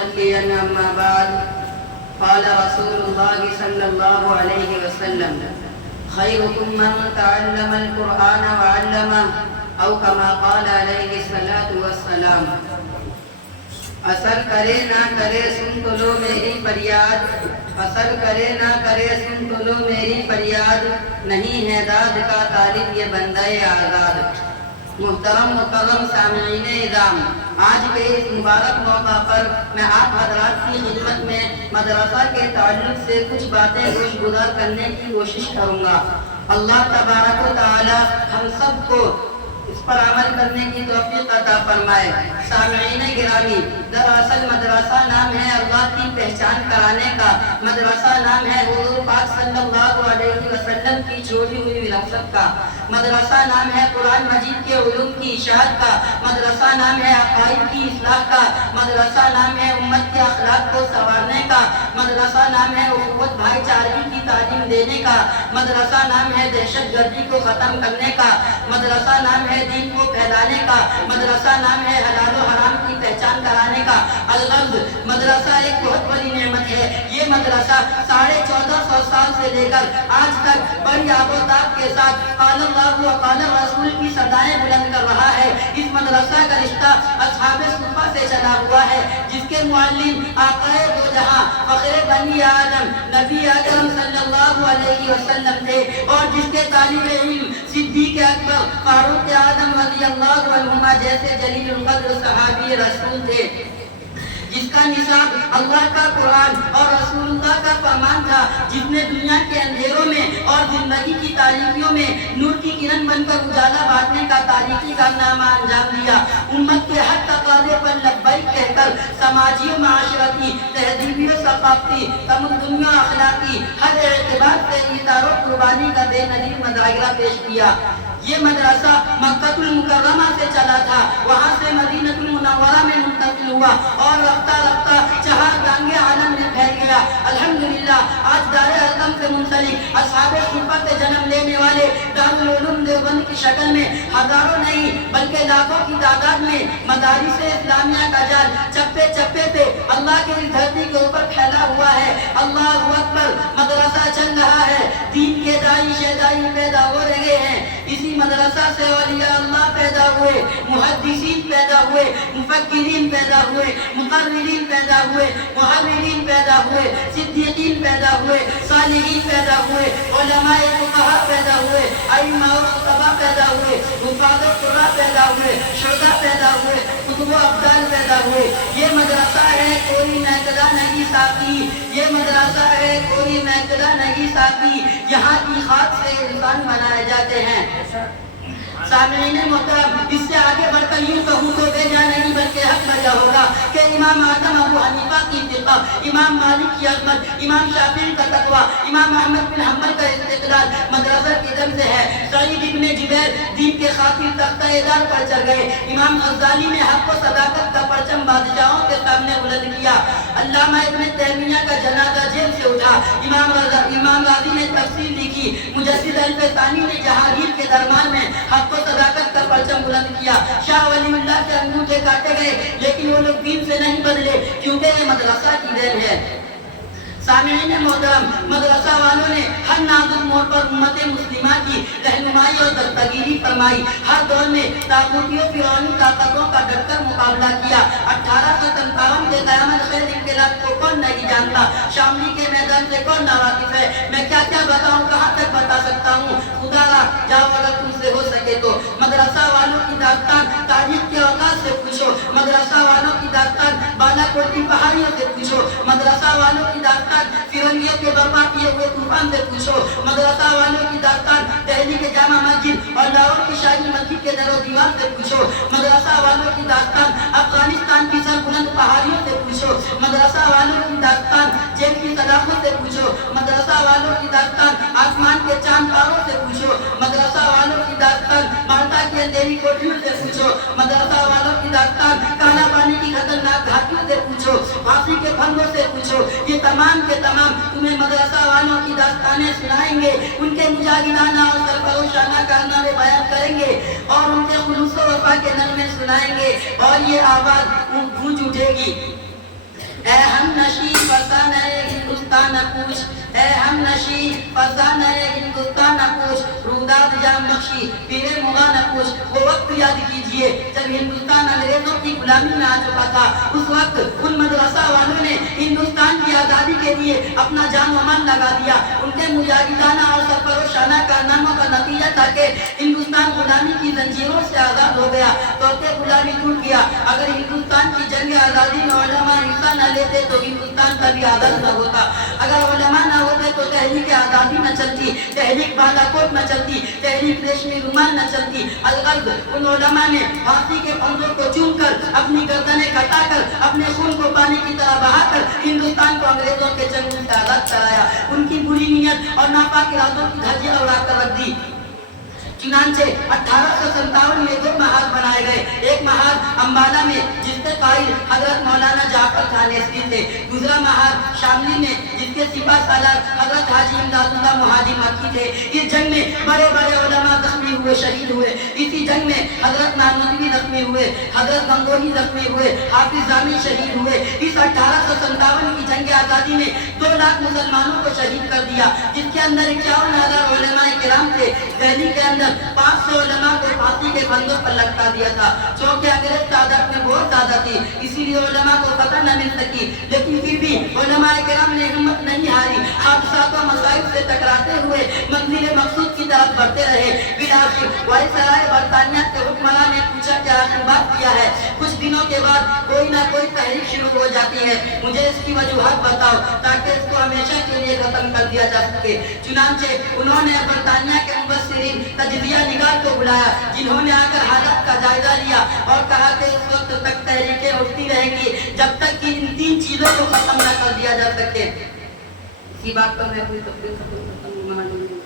مصليا أما بعد قال رسول الله صلى الله عليه وسلم خيركم من تعلم القرآن وعلمه أو كما قال عليه الصلاة والسلام۔ اثر کرے نہ کرے سن تو لو میری فریاد، اثر کرے نہ کرے سن تو لو میری فریاد، نہیں ہے داد کا طالب یہ بندہ آزاد۔ محترم مکرم سامعین اعظام، آج کے اس مبارک موقع پر میں آپ حضرات کی خدمت میں مدرسہ کے تعلق سے کچھ باتیں گوشگزار کرنے کی کوشش کروں گا۔ اللہ تبارک و تعالی ہم سب کو اس پر عمل کرنے کی توفیق عطا فرمائے۔ سامعین گرامی، دراصل مدرسہ نام ہے اللہ کی پہچان کرانے کا، مدرسہ نام ہے حضور پاک صلی اللہ علیہ وسلم کی چھوڑی ہوئی وراثت کا، مدرسہ نام ہے قرآن مجید کے علوم کی اشاعت کا، مدرسہ نام ہے عقائد کی اصلاح کا، مدرسہ نام ہے امت کے اخلاق کو سنوارنے کا، مدرسہ نام ہے اخوت بھائی چارگی کی تعلیم دینے کا، مدرسہ نام ہے دہشت گردی کو ختم کرنے کا، مدرسہ نام ہے دین کو پھیلانے کا، مدرسہ نام ہے حلال و حرام کی پہچان کرانے کا۔ الغرض مدرسہ ایک بہت بڑی نعمت ہے۔ یہ مدرسہ 1450 سال سے لے کر آج تک بڑی آب و تاب کے ساتھ قال اللہ و قال رسول کی صدائیں بلند کر رہا ہے۔ اس مدرسہ کا رشتہ اصحاب صفہ سے چلا ہوا ہے، جس کے معلم آقا دو جہاں فخر بنی آدم نبی اکرم صلی اللہ علیہ وسلم تھے، اور جس کے طالب علم صدیق اکبر فاروق اعظم رضی اللہ عنہما جیسے جلیل القدر صحابی رسول تھے، جس کا نصاب اللہ کا قرآن اور رسول اللہ کا فرمان تھا، جس نے دنیا کے اندھیروں میں اور زندگی کی تاریکیوں میں نور کی کرن بن کر اجالا بانٹنے کا تاریخی کارنامہ انجام دیا۔ امت کے ہر تقاضے پر لبیک کہہ کر سماجی و معاشرتی، تہذیبی و ثقافتی، تمدنی و اخلاقی ہر اعتبار سے ایثار و قربانی کا بے نظیر مظاہرہ پیش کیا۔ یہ مدرسہ مکہ المکرمہ سے چلا تھا، وہاں سے مدینہ المنورہ میں منتقل ہوا اور رفتہ رفتہ چہار گانگے عالم میں پھیل گیا۔ الحمدللہ آج دار ارقم سے منسلک اصحاب صفہ سے جنم لینے والے دارالعلوم دیوبند کی شکل میں ہزاروں نہیں بلکہ لاکھوں کی تعداد میں مدارس اسلامیہ کا جال چپے چپے پہ اللہ کی اس دھرتی کے اوپر پھیلا ہوا ہے۔ اللہ اکبر، مدرسہ چل رہا ہے، دین کے دائی شہدائی پیدا ہو رہے ہیں۔ اسی مدرسہ سے اولیاء اللہ پیدا ہوئے، محدثین پیدا ہوئے، مفکرین پیدا ہوئے، مقررین پیدا ہوئے، محررین پیدا ہوئے، صدیقین پیدا ہوئے، صالحین پیدا ہوئے، علماء فقہا پیدا ہوئے، ائمہ و خطبہ پیدا ہوئے، حفاظ و قراء پیدا ہوئے، شہداء پیدا ہوئے، قطب و ابدال پیدا ہوئے۔ یہ مدرسہ ہے کوئی محتدہ نہیں ساقی، یہ مدرسہ ہے کوئی محتدہ نہیں ساقی، یہاں کی خاک سے انسان بنائے جاتے ہیں۔ سامعین محترم، اس سے آگے بڑھ کر یوں کہوں تو بے جا نہیں بلکہ حق بجا ہوگا کہ امام اعظم ابو حنیفہ کی فقہ، امام مالک کی عظمت، امام شافعی کا تقویٰ، امام احمد بن حنبل کا استقلال مدرسہ کی دم سے ہے۔ سعید ابن جبیر دین کے خاطر تختہ دار پر چڑھ گئے۔ امام غزالی نے حق و صداقت کا پرچم بادشاہوں کے سامنے بلند کیا۔ علامہ ابن تیمیہ کا جنازہ جیل سے اٹھا۔ امام غازی نے تفسیر لکھی۔ مجدد الفسانی نے جہانگیر کے دربار میں حق و صداقت کا پرچم بلند کیا۔ شاہ ولی اللہ کے انگوٹھے کاٹے گئے، لیکن وہ لوگ دین سے نہیں بدلے، کیونکہ یہ مدرسہ کی دین ہے۔ سامعین محترم، مدرسہ والوں نے ہر نازک موڑ پر امت مسلمہ کی رہنمائی اور دستگیری فرمائی۔ ہر دور میں طاغوتی و فرعونی طاقتوں کا ڈٹ کر مقابلہ کیا۔ 1857 کے قیامت خیز انقلاب کو کون نہیں جانتا؟ شاملی کے میدان سے کون ناواقف ہے؟ میں کیا کیا بتاؤں، کہاں تک بتا سکتا ہوں؟ خدا را جاؤ اگر تم سے ہو سکے تو مدرسہ والوں کی داستان تاریخ کے اوقات سے پوچھو، مدرسہ والوں کی داستان بالا کوٹی پہاڑیوں سے پوچھو، مدرسہ والوں کی داستان فرنگیوں کے برپا کیے ہوئے طوفان سے پوچھو، مدرسہ والوں کی داستان دہلی کے جامع مسجد اور لاہور کی شاہی مسجد کے در و دیوار سے پوچھو، مدرسہ والوں کی داستان افغانستان کی سر بلند پہاڑیوں سے پوچھو، مدرسہ والوں کی داستان جیل کی سلاخوں سے پوچھو، مدرسہ والوں کی داستان آسمان کے چاند تاروں سے پوچھو، مدرسہ والوں کی داستان مالٹا کی اندھیری کوٹھیوں سے پوچھو، مدرسہ والوں کی داستان کالا پانی کی خطرناک گھاٹیوں سے پوچھو، پھانسی کے پھندوں سے پوچھو۔ یہ تمام کے تمام تمہیں مدرسہ والوں کی داستانیں سنائیں گے، ان کے مجاہدانہ اور سرفروشانہ کارنامے بیان کریں گے اور ان کے خلوص و وفا کے نغمے سنائیں گے، اور یہ آواز گونج اٹھے گی۔ اے ہم نشی فسانہ ہندوستان پوچھ، اے ہم نشی فسانہ ہندوستان پوچھ، روداد جام بخشی پیر مغان پوچھ۔ وہ وقت یاد کیجئے جب ہندوستان انگریزوں کی غلامی میں آ چکا تھا، اس وقت ان مدرسہ والوں نے ہندوستان کی آزادی کے لیے اپنا جان و مال لگا دیا۔ ان کے مجاہدانہ اور سرفروشانہ کارناموں کا نتیجہ تھا کہ ہندوستان غلامی کی زنجیروں سے آزاد ہو گیا، توطئ غلامی ٹوٹ گیا۔ اگر ہندوستان کی جنگ آزادی میں علماء حصہ نہ لیتے تو ہندوستان کبھی آزاد نہ ہوتا۔ اگر علماء نہ ہوتے تو تحریک آزادی نہ چلتی، تحریک بالا کوٹ نہ چلتی، تحریک ریشمی رومال نہ چلتی۔ الغرض ان علماء نے پھانسی کے پھندوں کو چوم کر، اپنی گردنیں کٹا کر، اپنے خون کو پانی کی طرح بہا کر ہندوستان کو انگریزوں کے چنگل سے آزاد کرایا۔ ان کی بری نیت اور ناپاک ارادوں کی دھجیاں اڑا کر رکھ دی۔ چنانچہ 1857 میں 2 محاذ بنائے گئے، ایک محاذ امبالہ میں جس کے قائل حضرت مولانا جعفر تھانیسوی تھے، دوسرا محاذ شاملی میں جس کے سپہ سالار حضرت حاجی امداد اللہ مہاجر مکی تھے۔ اس جنگ میں بڑے بڑے علماء زخمی ہوئے، شہید ہوئے۔ اسی جنگ میں حضرت محمودی زخمی ہوئے، حضرت گنگوہی زخمی ہوئے، حافظ جامی شہید ہوئے۔ اس 1857 کی جنگ آزادی میں 2 لاکھ مسلمانوں کو شہید کر دیا، جس کے اندر 51,000 علماء کرام تھے۔ دہلی کے اندر 500 علماء کو پھانسی کے پھندوں پر لٹکا دیا تھا، چونکہ انگریز تعداد میں بہت زیادہ تھی، اسی لیے علماء کو فتح نہ مل سکی۔ لیکن پھر بھی علماء کرام نے ہمت نہیں ہاری، حادثات و مصائب سے ٹکراتے ہوئے منزل مقصود کی طرف بڑھتے رہے۔ بالآخر وائسرائے برطانیہ کے حکمراں نے پوچھا کہ آخر بات کیا ہے؟ کچھ دنوں کے بعد کوئی نہ کوئی تحریک شروع ہو جاتی ہے، مجھے اس کی وجوہات بتاؤ تاکہ اس کو ہمیشہ کے لیے ختم کر دیا جا سکے۔ چنانچہ انہوں نے برطانیہ کے مبصرین تجزیہ نگار کو بلایا، جنہوں نے آ کر حالت کا جائزہ لیا اور کہا کہ اس وقت تک تحریکیں اٹھتی رہیں گی جب تک کہ ان 3 چیزوں کو ختم نہ کر دیا جا سکے۔ اسی بات پر میں اپنی تقریر ختم کرتا ہوں۔